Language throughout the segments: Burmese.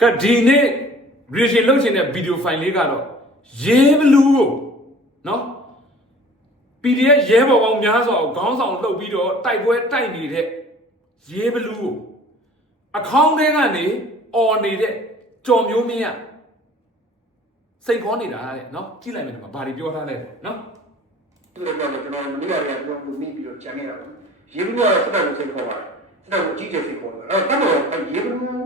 ကဒီနေ့ reaction လုပ်ချင်တဲ့ video file လေးကတော့ရေးဘလူးကိုနော် PDF ရဲဘော်ပေါင်းများစွာကိုခေါင်းဆောင်လှုပ်ပြီးတော့တိုက်ပွဲတိုက်နေတဲ့ရေးဘလူးကိုအခေါင်းထဲကနေអော်နေတဲ့ကြော်မျိုးမင်းကစိတ်ခေါ်နေတာတဲ့နော်ကြည့်လိုက်မယ်ဒီမှာဘာတွေပြောထားလဲနော်သူတို့ကတော့ကျွန်တော်မနေ့ကလည်းကျွန်တော်မိပြီးတော့ကြံနေတာပါရေဘူးကတော့စက်တော်ကိုစိတ်ခေါ်ပါတယ်စက်တော်ကိုအကြီးကျယ်စိတ်ခေါ်တယ်အဲ့တော့တော့ရေဘူးကို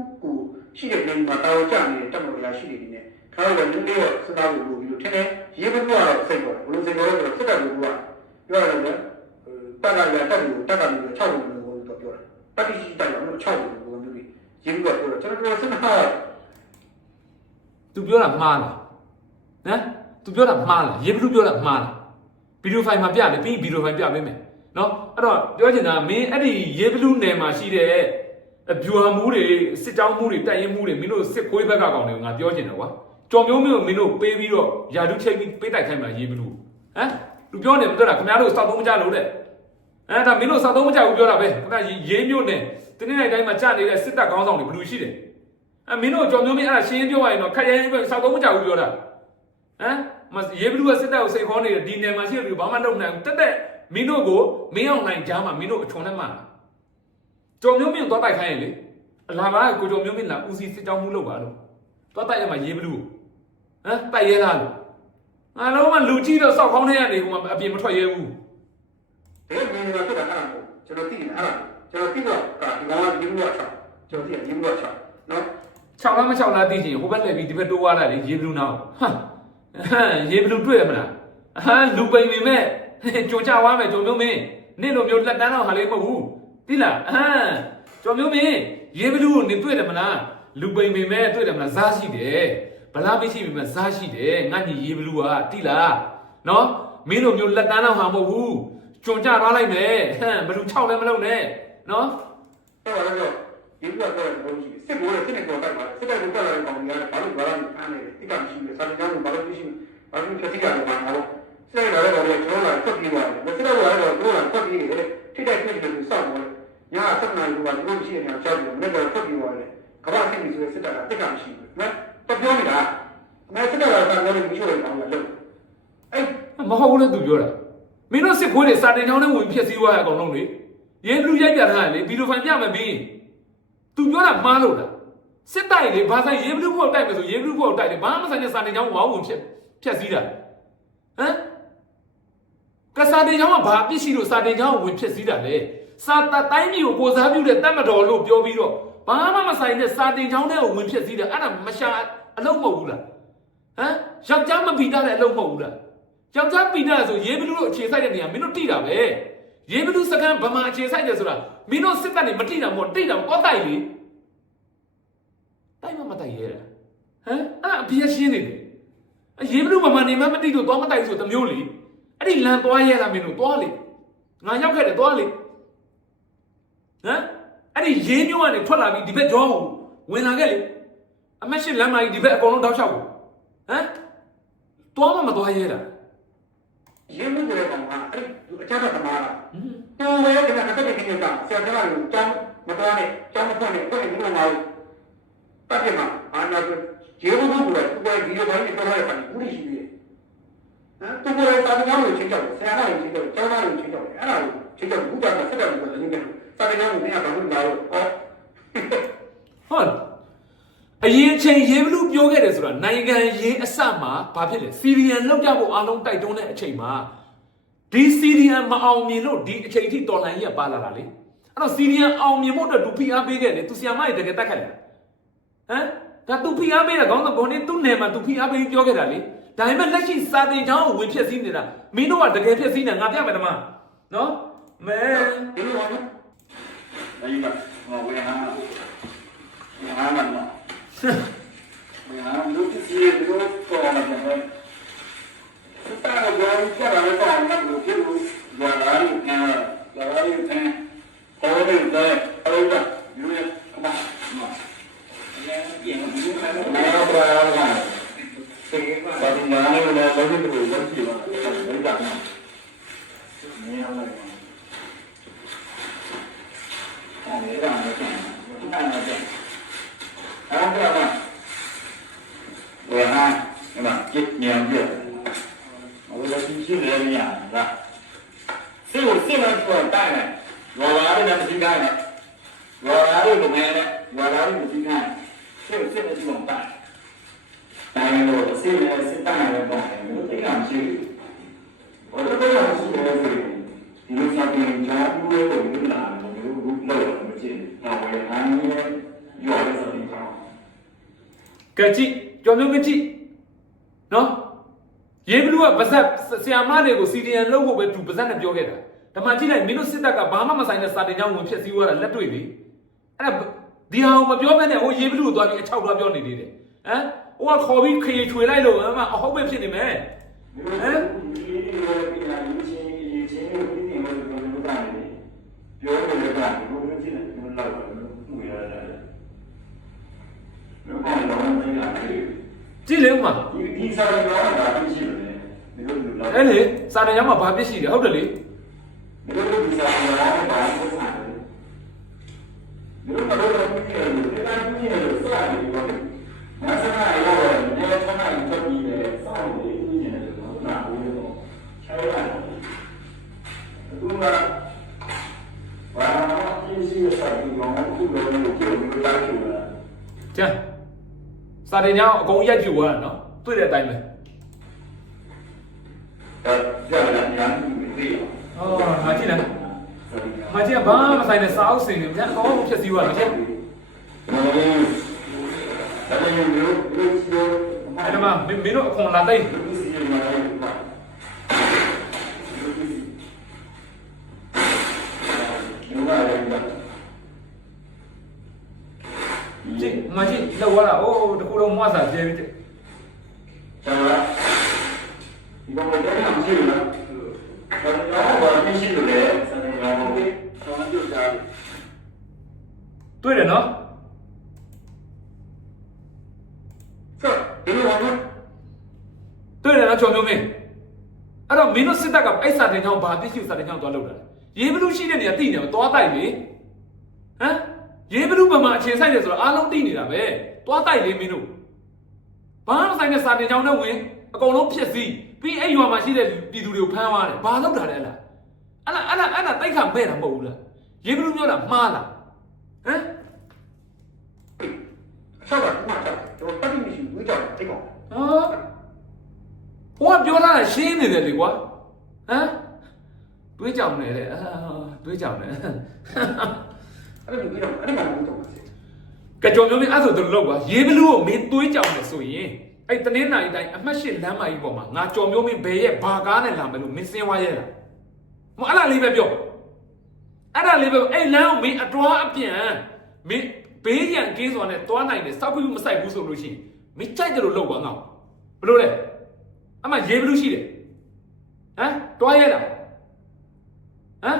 ရှိတဲ့နေမှာတာဝန်ကျနေတဲ့တက်မလို့ရရှိနေနေခါတော့နည်းနည်းတော့စက်တော်ကိုလိုပြီးတော့ထင်းတယ်ရေဘူးကတော့စိတ်ခေါ်တယ်ဘလို့စိတ်ခေါ်လဲဆိုတော့စက်တော်ကိုကပြောရတယ်လေတက်ကရတက်ကိုတက်ကပြီးတော့6ဘူးလို့တော့ပြောတယ်တက်တိရှိတက်ရအောင်6ဘူးလို့မျိုးကြီးရေဘူးကပြောတယ်ကျွန်တော်တို့စက်ဟာသူပြောတာမှားလားဟမ်သူပြောတာမှားလားရေးဘလူးပြောတာမှားလားဗီဒီယိုဖိုင်မှာပြမယ်ပြီးဗီဒီယိုဖိုင်ပြပေးမယ်နော်အဲ့တော့ပြောချင်တာမင်းအဲ့ဒီရေးဘလူးနယ်မှာရှိတဲ့ အဗျူဟာမှုတွေစစ်တောင်းမှုတွေတိုက်ရင်မှုတွေမင်းတို့စစ်ခွေးဘက်ကကောင်တွေကိုငါပြောချင်တယ်ကွာကြော်မျိုးမျိုးမင်းတို့ပေးပြီးတော့ယာဒုချိတ်ပြီးပေးတိုက်ခိုင်းမှာရေးဘလူးဟမ်သူပြောနေမပြောတာခင်ဗျားတို့စောက်သုံးမကြလို့တဲ့အဲ့ဒါမင်းတို့စောက်သုံးမကြဘူးပြောတာပဲခင်ဗျာရေးမျိုးနဲ့တင်းနေတိုင်းမှာကြနေတဲ့စစ်တပ်ကောင်းဆောင်တွေဘယ်လိုရှိတယ်အမင်းတို့ကြော်မျိုးမင်းအဲ့ဒါရှင်းရှင်းပြောရရင်တော့ခက်ရဲပဲစောက်တော့မကြဘူးပြောတာဟမ်မရေဘလူးကစစ်တပ်ကိုစိတ်ခေါ်နေတယ်ဒီနယ်မှာရှိတယ်လူဘာမှလုပ်နိုင်ဘူးတက်တက်မင်းတို့ကိုမင်းအောင်နိုင်ကြားမှာမင်းတို့အချွန်နဲ့မှ ကြော်မျိုးမင်းတော့တိုက်ခိုင်းရင်လေအလားပါကိုကြော်မျိုးမင်းလာဦးစီးစစ်ကြောင်းမှုလုပ်ပါလို့တော့တိုက်ရမှာရေဘလူးဟမ်တိုက်ရဲလားလို့အားလုံးကလူကြီးတော့စောက်ခေါင်းထဲကနေဟိုမှာအပြင်မထွက်ရဲဘူးဒီနေရာကတာအဲ့ဒါကျွန်တော်သိနေအဲ့ဒါကျွန်တော်သိတော့ကဒီကောင်ကရေဘူးက6ကျွန်တော်သိရေဘူးက6နော်6လားမ6လားသိချင်ဟိုဘက်လှည့်ပြီးဒီဘက်တိုးသွားလိုက်လေရေဘလူးနောက်ဟမ်ဟမ်ရေဘလူးတွေ့ရမလားဟမ်လူပိန်ပေမဲ့ကြုံကြွားမယ်ကြုံမျိုးမင်းနေ့လိုမျိုးလက်တန်းတော့ဟာလေးမဟုတ်ဘူး သိလားဟမ်ကြုံမျိုးမင်းရေဘလူးကိုနေတွေ့တယ်မလားလူပိန်ပေမဲ့တွေ့တယ်မလားဇာရှိတယ်ဗလားမရှိပေမဲ့ဇာရှိတယ်ငါညီရေဘလူးကသိလားနော်မင်းလိုမျိုးလက်တန်းတော့ဟာမဟုတ်ဘူးကြုံကြွားလိုက်မယ်ဟမ်ဘလူး6လည်းမလုပ်နဲ့နော်အဲ့ဒါတော့ရေဘူးကတော့ဘုန်းကြီးစစ်ဘိုးနဲ့စစ်နေတော့တိုက်ပါစစ်တဲ့ကိုတက်လာတဲ့ကောင်ကြီးကဘာလို့ဘာလို့ဖမ်းနေလဲတိကမရှိဘူးစာကြောင်းဘာလို့မရှိဘာလို့ဖြစ်တိကလည်းဘာလို့စစ်ရတဲ့ကောင်ကကျွန်တော်လာဖတ်ပြီးသွားတယ်စစ်တဲ့ကောင်ကတော့တို့လာဖတ်ပြီးနေတယ်ထိတဲ့ဖြစ်တယ်လို့စောင့်တယ် ညာဆက်နိုင်ဘူးကဒီလိုမရှိနေတာကြောက်တယ်မနေ့ကတော့ဖတ်ပြီးသွားတယ်ကဘာသိနေဆိုစစ်တာကတိကမရှိဘူးနော်တော့ပြောနေတာအမေစစ်တာကလည်းမရှိဘူးကောင်ကလို့အဲ့မဟုတ်ဘူးလေသူပြောတာမင်းတို့စစ်ခွေးတွေစာတင်ချောင်းနဲ့ဝင်ဖြစ်စည်းသွားရအကောင်လုံးလေရေလူရိုက်ပြထားတယ်လေဗီဒီယိုဖိုင်ပြမယ်ပြီးသူပြောတာမှားလို့လားစစ်တိုက်လေဘာဆိုင်ရေဘလူးဖို့တိုက်မယ်ဆိုရေဘလူးဖို့တိုက်တယ်ဘာမှမဆိုင်တဲ့စာတင်ချောင်းဝါဝင်ဖြစ်ဖြစ်စည်းတာဟမ်ကစာတင်ချောင်းကဘာအပြစ်ရှိလို့စာတင်ချောင်းဝင်ဖြစ်စည်းတာလေ စာတတိုင်းမျိုးကိုကိုစားပြုတဲ့တတ်မတော်လို့ပြောပြီးတော့ဘာမှမဆိုင်တဲ့စာတင်ချောင်းတွေကိုဝင်ဖြစ်စည်းတယ်အဲ့ဒါမရှာအလုံးမဟုတ်ဘူးလားဟမ်ယောက်ျားမပြီးတာတဲ့အလုံးမဟုတ်ဘူးလားယောက်ျားပိနာဆိုရေဘလူးတို့အခြေဆိုင်တဲ့နေရာမင်းတို့တိတာပဲရေဘလူးစကန်ဗမာအခြေဆိုင်တယ်ဆိုတာမင်းတို့စစ်တပ်နေမတိတာမဟုတ်တိတာကောတိုက်လေတိုက်မှမတိုက်ရဲတာဟမ်အဲ့အပြည့်ရှင်းနေတယ်အရေဘလူးဗမာနေမှမတိလို့သွားမတိုက်ဆိုတမျိုးလေအဲ့ဒီလန်သွားရဲတာမင်းတို့သွားလေငါရောက်ခဲ့တယ်သွားလေဟမ်အဲ့ ဒီရေမျိုးကနေထွက်လာပြီးဒီဘက်ကြောကိုဝင်လာခဲ့လေအမက်ရှိလမ်းမကြီးဒီဘက်အကုန်လုံးတောက်လျှောက်ကိုဟမ်သွားမှမသွားရဲတာရေမှုတွေကောင်ကအဲ့အချမ်းသမားလားဟွန်းတူဝဲကလည်းအသက်ကြီးနေတာဆရာကလည်းတောင်းမတော်နဲ့တောင်းမဖွင့်နဲ့ကိုယ်ကဒီလိုမှာပတ်ပြမှာအာနာရေမှုမှုကသူကဒီလိုပိုင်းနဲ့ပြောရတဲ့ဘူးရှိသေးတယ်ဟမ်သူကလည်းတာမန်ကိုချင်းကြောက်ဆရာကလည်းချင်းကြောက်ကျောင်းသားကိုချင်းကြောက်အဲ့ဒါကိုချင်းကြောက်ဘူးတာဆက်တယ်ကိုလည်း ငင်းတယ်တာမန်ကိုမင်းကဘာလို့လာတော့ဟောဟုတ်အရင်ချိန်ရေဘလူးပြောခဲ့တယ်ဆိုတာနိုင်ငံရေးအစမှာဘာဖြစ်လဲစီရီယန်လောက်ကြဖို့အားလုံးတိုက်တွန်းတဲ့အချိန်မှာဒီစီရီယန်မအောင်မြင်လို့ဒီအချိန်ထိတော်လှန်ရေးကပါလာတာလေအဲ့တော့စီရီယန်အောင်မြင်ဖို့အတွက်သူဖိအားပေးခဲ့တယ်သူဆီယမကြီးတကယ်တက်ခတ်တယ်ဟမ်ဒါသူဖိအားပေးတာခေါင်းဆောင်ဘုံနေသူ့နယ်မှာသူဖိအားပေးပြောခဲ့တာလေဒါပေမဲ့လက်ရှိစာတင်ချောင်းကိုဝင်ဖြစ်စည်းနေတာမင်းတို့ကတကယ်ဖြစ်စည်းနေငါပြမယ်တမနော်မဲဒီလိုပါ แล้วยแบบงอไปหามันไปหันเาะไปหามันดูที่สีย là chết nhiều việc mà bây giờ chúng chưa lên nhà ra sư phụ sư phụ của tay này. Gọi là đây là chính khai này. Gọi là đây là mẹ này gọi là đây là chính khai sư phụ sư phụ chính tay ta này rồi sư phụ tay ta này là phải nó thấy làm chữ có rất rất là sư phụ gì thì lúc sau tiền cho nuôi của những là một cái lúc lợi một chuyện đầu về ăn giỏi cái gì không các chị, cho nước các chị. နော်ရေးဘလူးကပါဇက်ဆီယာမတွေကိုစီဒီယန်လုပ်ဖို့ပဲသူပါဇက်နဲ့ပြောခဲ့တာဓမ္မကြည့်လိုက်မင်းတို့စစ်တပ်ကဘာမှမဆိုင်တဲ့စာတင်ကြောင်းဝင်ဖြည့်ဆည်းသွားတာလက်တွေ့လေအဲ့ဒါဒီဟာကိုမပြောဘဲနဲ့ဟိုရေးဘလူးကိုသွားပြီးအချောက်သွားပြောနေသေးတယ်ဟမ်ဟိုကခေါ်ပြီးခရီချွေလိုက်လို့အမအဟုတ်ပဲဖြစ်နေမယ်ဟမ်ပြောနေကြတာဘုရားကြီးနဲ့လောက်တယ်မှုရတယ်။ဘယ်မှာလုံးမရဘူး။ကြည့်လေဦးမှာ စာရင်းသားကပြည့်ရှိတယ်မင်းတို့လူလားအဲ့လေစာတန်ရောင်းမှာဘာပြည့်ရှိတယ်ဟုတ်တယ်လေမင်းတို့ဒီစာရင်းသားကဘာပြည့်ရှိတယ်မင်းတို့ကတော့ပြည့်တယ်ဒီကပြည့်တယ်စာရင်းသားမဆရာရောနေချမ်းသာတက်ပြီးတယ်စောင့်နေနေတယ်တော့နာဘူးတော့ခြေရတယ်အခုကဘာမှပြည့်စုံစိုက်ပြီးတော့သူ့လိုမျိုးကိုကြည့်လို့မရဘူးလားကျန်စာတင်ကြောင်းအကုန်ရက်ပြူသွားတာနော် တွေ့တဲ့အတိုင်းပဲ giờ là nhắn mình đi ဟောငါကြည့်လိုက်ငါကြည့်ဘာမှမဆိုင်တဲ့စာအုပ်စင်တွေပြန်အကုန်လုံးဖြစ်စည်းသွားတယ်ချက် Tại vì nếu nếu nếu အဲ့ဒါမှမင်းမင်းတို့အခွန်လာသိမ့် nếu cái gì mà em bảo nếu mà em bảo ကြည့်ငါကြည့်လောက်သွားတာအိုးတခုလုံးမွားစာကျဲပြီး တွေ့တယ်နော်ဆက်ဒီလိုပါနော်တွေ့တယ်နော်ကျော်မျိုးမင်းအဲ့တော့မင်းတို့စစ်တပ်ကအဲ့စာတင်ကြောင်းဘာသိရှိစာတင်ကြောင်းသွားလုပ်တာလဲရေးဘလူးရှိတဲ့နေရာတိနေမှာသွားတိုက်လေဟမ်ရေးဘလူးပမာအခြေဆိုင်တယ်ဆိုတော့အားလုံးတိနေတာပဲသွားတိုက်လေမင်းတို့ ဘာမှဆိုင်တဲ့စာတင်ကြောင်းနဲ့ဝင်အကုန်လုံးဖြစ်စီပြီးအဲ့ရွာမှာရှိတဲ့ပြည်သူတွေကိုဖမ်းသွားတယ်ဘာလုပ်တာလဲလားအဲ့လားအဲ့လားအဲ့လားတိုက်ခတ်မဲ့တာမဟုတ်ဘူးလားရေဘလူးပြောတာမှားလားဟမ်ဆောက်ပါခုနကကျွန်တော်တက်ပြီးမရှိဘူးဝေးကြတယ်တိတ်ကောဟာဟိုကပြောတာရှင်းနေတယ်လေကွာဟမ်တွေးကြောင်နေလေတွေးကြောင်နေအဲ့ဒါလူပြီးတော့အဲ့ဒါမှမဟုတ်တော့ ကြော်မျိုးလေးအဲ့ဆိုသူလောက်ပါရေးဘလူးကိုမင်းသွေးကြောင်လေဆိုရင်အဲ့တနင်္လာရီတိုင်းအမှတ်၈လမ်းမကြီးပေါ်မှာငါကြော်မျိုးမင်းဘယ်ရဲ့ဘာကားနဲ့လာမယ်လို့မင်းစင်းဝါရဲလားမအဲ့ဒါလေးပဲပြောအဲ့ဒါလေးပဲအဲ့လမ်းကိုမင်းအတော်အပြန်မင်းဘေးရန်ကင်းစွာနဲ့တွားနိုင်တယ်စောက်ခွေးမဆိုင်ဘူးဆိုလို့ရှိရင်မင်းကြိုက်တယ်လို့လောက်ပါငါ့ဘလို့လဲအမှရေးဘလူးရှိတယ်ဟမ်တွားရဲလားဟမ်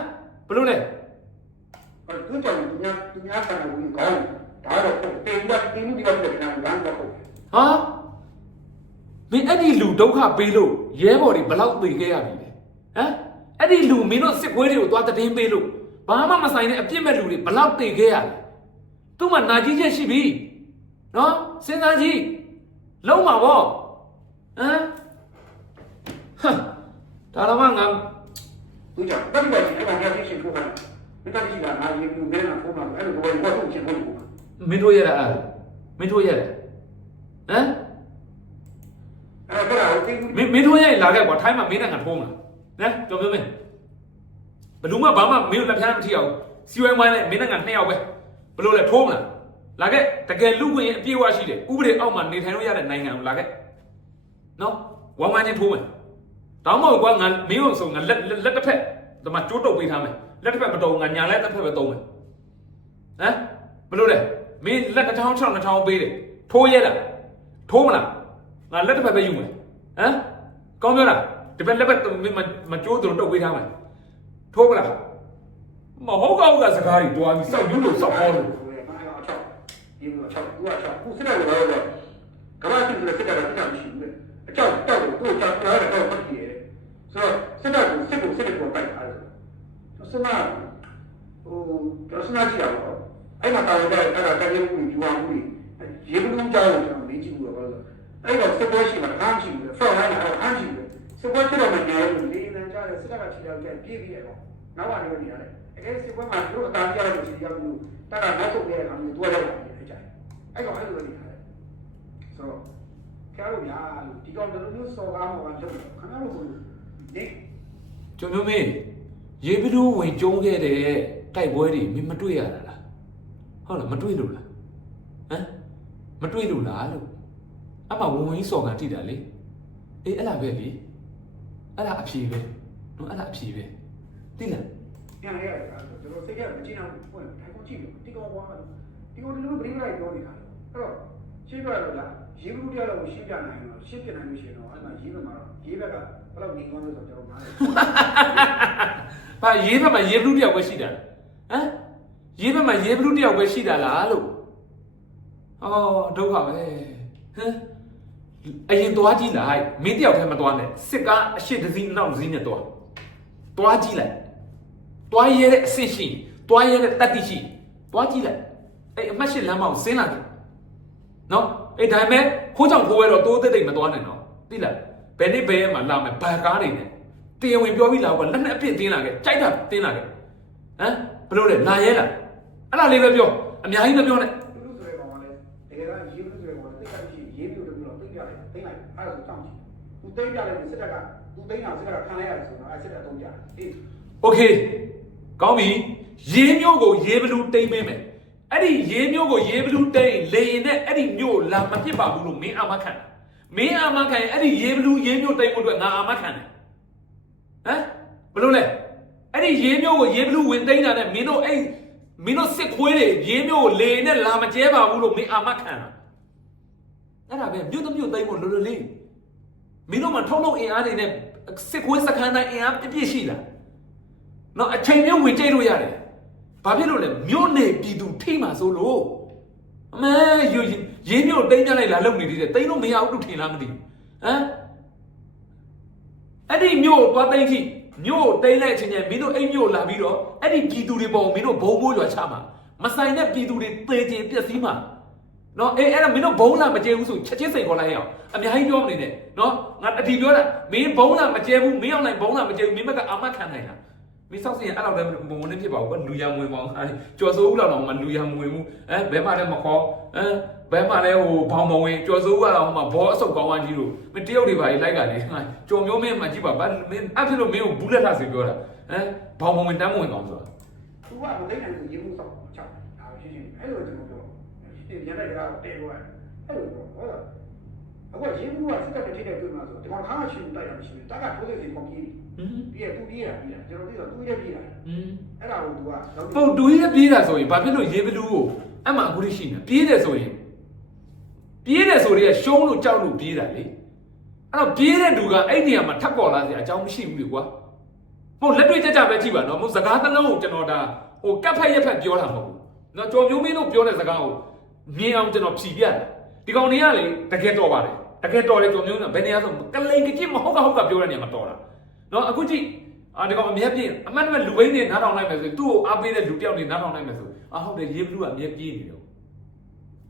ဘလို့လဲအဲ့ဒီတော့သူများသူများကလည်းဘူးကောင်း ဒါတော့တင်ဝတ်တင်ဒီကတည်းကနာမ်ကန်းဟာမင်းအဲ့ဒီလူဒုက္ခပေးလို့ရဲဘော်တွေဘလောက်သိခဲ့ရပြီလဲဟမ်အဲ့ဒီလူမင်းတို့စစ်ပွဲတွေကိုသွားတည်င်းပေးလို့ဘာမှမဆိုင်တဲ့အပြစ်မဲ့လူတွေဘလောက်သိခဲ့ရလဲသူ့မှာနာကြီးချက်ရှိပြီနော်စဉ်းစားကြည့်လုံးပါဗောဟမ်ဟာဒါတော့မှငါသူကြောင့်တက်ပြီးတော့ဒီကံကြည့်ရှင်ဖို့ကမတက်ကြည့်တာငါရေကူဘဲနာဖို့မှာအဲ့လိုဘောရေဘောထုတ်ချင်ဖို့ မင်းတို့ရတာမင်းတို့ရတာဟမ်မင်းမင်းတို့ရလာခဲ့ကွာထိုင်းမှာမင်းနဲ့ငါထိုးမလားနော်ကြော်ပြောမင်းဘယ်သူမှဘာမှမင်းတို့လက်ဖျားမထိအောင်စီဝိုင်းဝိုင်းနဲ့မင်းနဲ့ငါနှစ်ယောက်ပဲဘလို့လဲထိုးမလားလာခဲ့တကယ်လူဝင်အပြည့်အဝရှိတယ်ဥပဒေအောက်မှာနေထိုင်လို့ရတဲ့နိုင်ငံကိုလာခဲ့နော်ဝမ်းဝမ်းချင်းထိုးမယ်တောင်းမဟုတ်ကွာငါမင်းတို့ဆိုငါလက်လက်တစ်ဖက်ဒီမှာကျိုးတုပ်ပေးထားမယ်လက်တစ်ဖက်မတုံငါညာလက်တစ်ဖက်ပဲတုံးမယ်ဟမ်ဘလို့လဲ မင်းလက်တစ်ထောင်6နှစ်ထောင်ပေးတယ်ထိုးရဲလားထိုးမလားငါလက်တစ်ဖက်ပဲယူမယ်ဟမ်ကောင်းပြောလားဒီဘက်လက်ဘက်မကျိုးသူတို့တုတ်ပေးထားမယ်ထိုးမလားမဟုတ်ကောင်းကစကားတွေတွားပြီးစောက်ယူလို့စောက်ဟောလို့ဒီမှာချက်ကူအချက်ကူစတယ်လို့ပြောတယ်ကမ္ဘာစစ်ကစစ်တာတက်မရှိဘူးအချက်တက်ကိုကိုချက်ပြားတော့ပတ်ကြည့်ရတယ်ဆိုတော့စစ်တာကိုစစ်ကိုစစ်ကိုပိုက်ထားတယ်ဆိုတော့စမဟိုကျွန်တော်စဉ်းစားကြည့်ရအောင် အဲ့မှာတာဝန်ကအဲ့ဒါတက်ရုပ်ကိုယူအောင်ဘူးရေဘူးကြောင်းကိုကျွန်တော်မေးကြည့်ဘူးတော့အဲ့တော့စပွဲရှိမှာအားမရှိဘူးဆော့လိုက်တာအားမရှိဘူးစပွဲဖြစ်တော့မှနေလို့လေးလံကြတယ်စစ်တပ်ကခြေထောက်ကျပြေးပြီးတယ်ပေါ့နောက်ကနေလို့နေရတယ်တကယ်စပွဲမှာသူတို့အသာပြရလို့ခြေထောက်ကိုတက်တာနောက်ဆုံးပြရတာမျိုးသူကလည်းနေကြတယ်အဲ့တော့အဲ့လိုနေရတယ်ဆိုတော့ခင်ဗျားတို့ညာလို့ဒီကောင်တို့မျိုးစော်ကားမှာလုပ်တယ်ခင်ဗျားတို့ဆိုရင်ကျွန်တော်မေးရေဘူးဝင်ကျုံးခဲ့တဲ့တိုက်ပွဲတွေမင်းမတွေ့ရတာ ဟုတ်လားမတွေ့လို့လားဟမ်မတွေ့လို့လားလို့အမှဝင်ဝင်ကြီးစော်ကန်တိတာလေအေးအဲ့လားပဲလေအဲ့ဒါအဖြေပဲနော်အဲ့ဒါအဖြေပဲသိလားပြန်ရရတယ်ကျွန်တော်စိတ်ကမကြည့်အောင်ဖွင့်ထိုင်ကုန်ကြည့်လို့ဒီကောင်ကွာဒီကောင်တို့ပြိလိုက်ပြောနေတာအဲ့တော့ရှင်းပြရတော့လားရေဘူးတရားလို့ရှင်းပြနိုင်တော့ရှင်းပြနိုင်လို့ရှိရင်တော့အဲ့မှာရေးမှာတော့ရေးဘက်ကဘယ်လောက်နေကောင်းလို့ဆိုတော့ကျွန်တော်နားလည်။ဘာရေးဘက်မှာရေးဘလူးတယောက်ပဲရှိတာလား။ဟမ် ရေးဘက်မှာရေးဘလူးတယောက်ပဲရှိတာလားလို့။အော်ဒုက္ခပဲ။ဟမ်အရင်သွားကြည့်လိုက်မင်းတယောက်တည်းမသွားနဲ့စစ်ကားအရှိတစ်စီးအနောက်တစ်စီးနဲ့သွား။သွားကြည့်လိုက်။သွားရဲတဲ့အဆင့်ရှိ။သွားရဲတဲ့တတိရှိ။သွားကြည့်လိုက်။အဲ့အမှတ်ရှိလမ်းမအောင်ဆင်းလာတယ်။နော်အဲ့ဒါပေမဲ့ခိုးကြောင်ခိုးရတော့တိုးတက်တိတ်မသွားနဲ့နော်။သိလား။ဘယ်နေ့ဘယ်ရက်မှာလာမယ်ဘာကားတွေနဲ့တရားဝင်ပြောပြီးလာကွာလက်နဲ့အပြစ်တင်းလာခဲ့ကြိုက်တာတင်းလာခဲ့ဟမ်ဘယ်လိုလဲလာရဲလား အဲ့ဒါလေးပဲပြောအများကြီးမပြောနဲ့ လူလူဆိုတဲ့ကောင်ကလည်းတကယ်ကရေးဘူးဆိုတဲ့ကောင်ကတိတ်ကရှိရေးပြီးတော့တိတ်ပြတယ်တိတ်လိုက်အဲ့ဒါဆိုတောင်းကြည့်သူတိတ်ပြတယ်စစ်တပ်ကသူတိတ်တာစစ်တပ်ကခံလိုက်ရတယ်ဆိုတော့အဲ့စစ်တပ်တုံးကြတယ်အေး โอเคကောင်းပြီရေးမျိုးကိုရေးဘလူးတိမ့်ပေးမယ်အဲ့ဒီရေးမျိုးကိုရေးဘလူးတိမ့်လေရင်နဲ့အဲ့ဒီမျိုးလာမဖြစ်ပါဘူးလို့မင်းအာမခံတာမင်းအာမခံရင်အဲ့ဒီရေးဘလူးရေးမျိုးတိမ့်ဖို့အတွက်ငါအာမခံတယ်ဟမ်ဘယ်လိုလဲအဲ့ဒီရေးမျိုးကိုရေးဘလူးဝင်တိမ့်တာနဲ့မင်းတို့အဲ့ မင်းတို့စစ်ခွေးတွေရေးမျိုးကိုလေရင်နဲ့လာမကျဲပါဘူးလို့မင်းအာမခံတာအဲ့ဒါပဲမြို့တစ်မြို့သိမ်းဖို့လွယ်လွယ်လေးမင်းတို့မှထုံးလုံးအင်အားတွေနဲ့စစ်ခွေးစခန်းတိုင်းအင်အားပြည့်ပြည့်ရှိလားနော်အချိန်မျိုးဝင်ကြိတ်လို့ရတယ်ဘာဖြစ်လို့လဲမြို့နေပြည်သူထိမှဆိုလို့အမဲယူရေးမြို့တိမ်းပြလိုက်လာလုံနေသေးတယ်တိမ်းလို့မရဘူးလို့ထင်လားမသိဘူးဟမ်အဲ့ဒီမြို့ကိုသွားသိမ်းကြည့် မြို့ကိုတိမ်းလိုက်အချိန်ကျရင်မင်းတို့အဲ့မြို့လာပြီးတော့အဲ့ဒီပြည်သူတွေပေါ်ကိုမင်းတို့ဘုံဘိုးရွာချမှာမဆိုင်တဲ့ပြည်သူတွေသေချင်ပျက်စီးမှာနော်အေးအဲ့ဒါမင်းတို့ဘုံလာမကျဲဘူးဆိုချက်ချင်းစိတ်ခေါ်လိုက်ရအောင်အများကြီးပြောမနေနဲ့နော်ငါအတီပြောတာမင်းဘုံလာမကျဲဘူးမင်းအောင်နိုင်ဘုံလာမကျဲဘူးမင်းဘက်ကအမခံနိုင်တာ မင်းစောက်စင်အဲ့လောက်တည်းမဝင်နေဖြစ်ပါဘူးကွလူရမဝင်ပါဘူးဟာကြော်စိုးဦးလောက်တော့မလူရမဝင်ဘူးအဲဘဲမှလည်းမခေါ်အဲဘဲမှလည်းဟိုဘောင်မဝင်ကြော်စိုးဦးကတော့ဟိုမှာဘောအဆုပ်ကောင်းဝမ်းကြီးလို့မင်းတရုတ်တွေပါလိုက်လာလေဟာကြော်မျိုးမင်းမှကြည့်ပါဘာမင်းအဲ့ဖြစ်လို့မင်းကိုဘူးလက်ထဆိုပြောတာဟမ်ဘောင်မဝင်တမ်းမဝင်ကောင်းဆိုတာသူကမသိနိုင်ဘူးရေးမှုဆောက်ချောက်ဒါရှင်းရှင်းအဲ့လိုကျွန်တော်ပြောရှင်းရတဲ့ကောင်တဲလို့အဲ့လိုပြောဟုတ်လား အခုရေးမှုကစစ်တပ်နဲ့ထိတဲ့တွေ့မှာဆိုဒီကောင်ခါမှရှင်းတိုက်ရမရှိဘူးတက်ကထိုးတဲ့စီပုံကြီးဟင်းပြီးရသူပြေးတာပြီးတာကျွန်တော်သိတော့သူရဲ့ပြေးတာဟင်းအဲ့ဒါကိုသူကလောက်ပုတ်တူကြီးပြေးတာဆိုရင်ဘာဖြစ်လို့ရေးဘလူးကိုအမှအခုလေးရှိနေပြေးတယ်ဆိုရင်ပြေးတယ်ဆိုရင်ရှုံးလို့ကြောက်လို့ပြေးတာလေအဲ့တော့ပြေးတဲ့လူကအဲ့နေရာမှာထပ်ပေါ်လာစရာအကြောင်းမရှိဘူးလေကွာဟုတ်လက်တွေ့ကြကြပဲကြည့်ပါနော်မဟုတ်စကားတစ်လုံးကိုကျွန်တော်ဒါဟိုကပ်ဖက်ရက်ဖက်ပြောတာမဟုတ်ဘူးနော်ကြော်မျိုးမင်းတို့ပြောတဲ့စကားကိုမြင်အောင်ကျွန်တော်ဖြီပြတယ်ဒီကောင်တွေကလေတကယ်တော်ပါတယ် တကယ်တော်တယ်ကြော်မျိုးကဘယ်နေရာဆိုကလိန်ကကြည့်မဟုတ်ကဟုတ်ကပြောတဲ့နေရာမှာတော်တာနော်အခုကြည့်အာဒီကောင်အမျက်ပြင်းအမှန်တမဲ့လူဘိန်းနေနားထောင်လိုက်မယ်ဆိုသူ့ကိုအားပေးတဲ့လူတယောက်နေနားထောင်လိုက်မယ်ဆိုအာဟုတ်တယ်ရေဘလူးကအမျက်ပြေးနေတယ်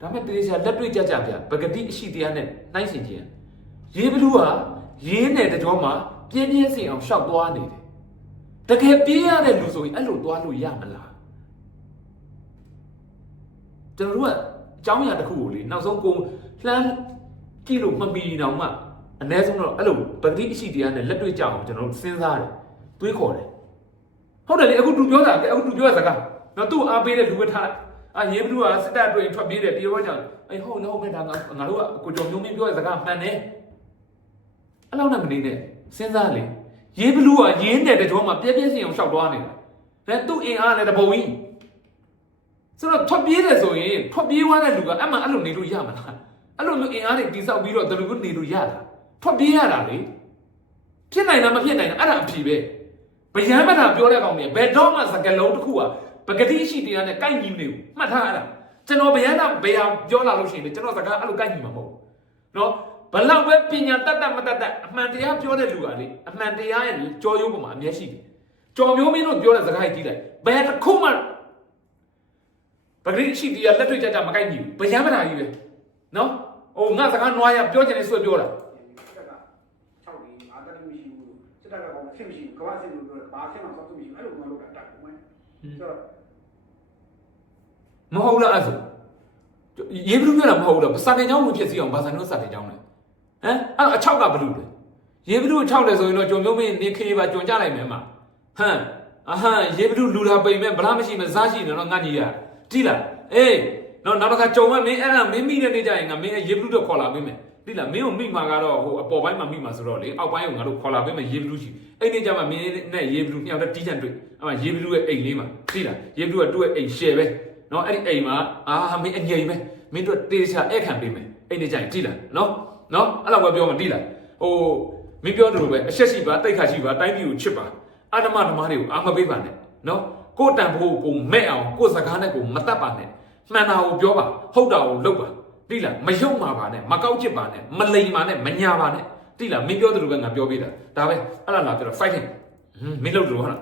ဒါမဲ့တေးချာလက်တွေ့ကြကြပြပဂတိအရှိတရားနဲ့နှိုင်းရှင်ခြင်းရေဘလူးကရေးနယ်တကြောမှာပြင်းပြင်းစင်အောင်ရှောက်သွားနေတယ်တကယ်ပြေးရတဲ့လူဆိုရင်အဲ့လိုသွားလို့ရမလားကျွန်တော်တို့ကအကြောင်းအရာတစ်ခုကိုလေနောက်ဆုံးကိုလှမ်း ကြည့်လို့မမီတော့မှအ ਨੇ ဆုံးတော့အဲ့လိုပဂတိအရှိတရားနဲ့လက်တွေ့ကြအောင်ကျွန်တော်တို့စဉ်းစားတယ်တွေးခေါ်တယ်ဟုတ်တယ်လေအခုသူပြောတာအခုသူပြောတဲ့စကားနော်သူ့အားပေးတဲ့လူပဲထားလိုက်အာရေဘလူးကစစ်တပ်တွေထွက်ပြေးတယ်ပြောကြောင်အေးဟုတ်လည်းဟုတ်မဲ့ဒါငါငါတို့ကကိုကျော်မျိုးမင်းပြောတဲ့စကားမှန်တယ်အဲ့လောက်နဲ့မနေနဲ့စဉ်းစားလေရေဘလူးကရင်းတဲ့တကြောမှာပြည့်ပြည့်စင်အောင်ရှောက်သွားနေတာဒါသူ့အင်အားနဲ့တပုံကြီးဆိုတော့ထွက်ပြေးတယ်ဆိုရင်ထွက်ပြေးသွားတဲ့လူကအမှန်အဲ့လိုနေလို့ရမလား အဲ့လိုမျိုးအင်အားတွေတိဆောက်ပြီးတော့တလူနေလို့ရတာထွက်ပြေးရတာလေဖြစ်နိုင်လားမဖြစ်နိုင်လားအဲ့ဒါအဖြေပဲဗယံမထာပြောတဲ့ကောင်တွေဘယ်တော့မှစကလုံးတစ်ခုဟာပဂတိရှိတရားနဲ့ကိုက်ညီမနေဘူးမှတ်ထားအဲ့ဒါကျွန်တော်ဗယံတာဘယ်ဟာပြောလာလို့ရှိရင်ကျွန်တော်စကားအဲ့လိုကိုက်ညီမှာမဟုတ်ဘူးနော်ဘလောက်ပဲပညာတတ်တတ်မတတ်တတ်အမှန်တရားပြောတဲ့လူကလေအမှန်တရားရဲ့ကြောရုပ်ပုံမှာအမျက်ရှိတယ်ကြော်မျိုးမင်းတို့ပြောတဲ့စကားကြီးလိုက်ဘယ်တစ်ခုမှပဂတိရှိတရားလက်တွေ့ကြကြမကိုက်ညီဘူးဗယံမထာကြီးပဲနော် ဟိုငါစကားနွားရပြောချင်တယ်ဆွဲပြောတာစစ်တပ်က6ပြီးအာတတိမရှိဘူးစစ်တပ်ကကောအဆင်မရှိဘူးကမ္ဘာအဆင်လို့ပြောတယ်ဘာအဆင်မှစောက်မရှိဘူးအဲ့လိုမှလုပ်တာတက်ဘူးမယ်ဆိုတော့မဟုတ်လားအဲ့ဆိုရေဘလူးပြောတာမဟုတ်လားစာတင်ကြောင်းဝင်ဖြစ်စီအောင်ဘာသာနှုတ်စာတင်ကြောင်းလဲဟမ်အဲ့အချောက်ကဘလူးလဲရေဘလူး6တယ်ဆိုရင်တော့ကြုံမျိုးမင်းနေခေးပါကြုံကြလိုက်မယ်မှာဟမ်အဟမ်ရေဘလူးလူတာပိန်မဲ့ဗလားမရှိမဲ့စားရှိနေတော့ငါညီရတိလားအေး နော်နောက်တစ်ခါကြုံမဲ့မင်းအဲ့ဒါမင်းမိတဲ့နေ့ကျရင်ငါမင်းရေဘလူးတော့ခေါ်လာပေးမယ်တိလားမင်းကိုမိမှာကတော့ဟိုအပေါ်ပိုင်းမှာမိမှာဆိုတော့လေအောက်ပိုင်းကိုငါတို့ခေါ်လာပေးမယ်ရေဘလူးရှိအဲ့ဒီကျမှမင်းနဲ့ရေဘလူးနှစ်ယောက်တည်းတီးချန်တွေ့အဲ့မှာရေဘလူးရဲ့အိမ်လေးမှာတိလားရေဘလူးကသူ့ရဲ့အိမ်ရှယ်ပဲနော်အဲ့ဒီအိမ်မှာအာမင်းအငြိမ်ပဲမင်းတို့တေးချအဲ့ခံပေးမယ်အဲ့ဒီကြရင်တိလားနော်နော်အဲ့လောက်ပဲပြောမှတိလားဟိုမင်းပြောတယ်လို့ပဲအဆက်ရှိပါတိတ်ခါရှိပါတိုင်းပြည်ကိုချစ်ပါအာဓမ္မဓမ္မတွေကိုအာမပေးပါနဲ့နော်ကိုယ်တန်ဖို့ကိုမဲ့အောင်ကိုယ်စကားနဲ့ကိုမတတ်ပါနဲ့ မှန်တာကိုပြောပါဟုတ်တာကိုလုပ်ပါတိလားမယုံပါပါနဲ့မကောက်ချစ်ပါနဲ့မလိမ်ပါနဲ့မညာပါနဲ့တိလားမင်းပြောတယ်လို့ပဲငါပြောပေးတာဒါပဲအဲ့လားလားပြောတော့ fighting ဟင်းမင်းလုပ်တယ်လို့ဟုတ်လား